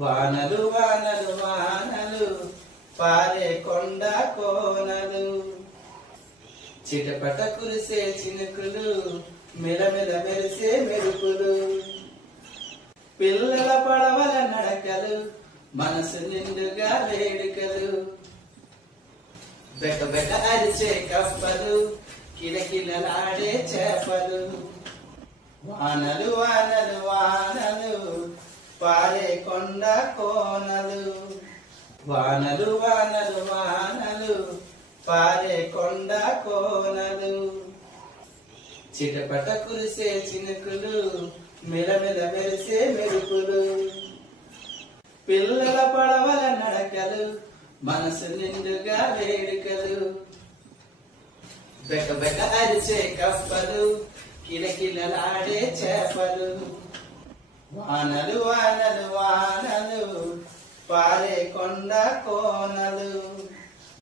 వానలు వానలు వానలు పారే కొండ కోనలు చిటపట కురిసే చినుకులు మెలమెల మెరిసే మెరుపులు పిల్లల పడవల నడకలు మనసు నిండుగా వేడుకలు బెక బెక అరిచే కప్పలు కిలకిలలాడే చేపలు వానలు వానలు వానలు పారే కొండ కోనలు వానలు వానలు వానలు పారే కొండ కోనలు చిటపట కురిసే చినుకులు మెలమెల మెరిసే మెరుపులు పిల్లల పడవల నడకలు మనసు నిండుగా వేడుకలు బెక బెక అరిచే కప్పలు కిలకిలలాడే చేపలు వానలు వానలు వానలు పారే కొండ కోనలు.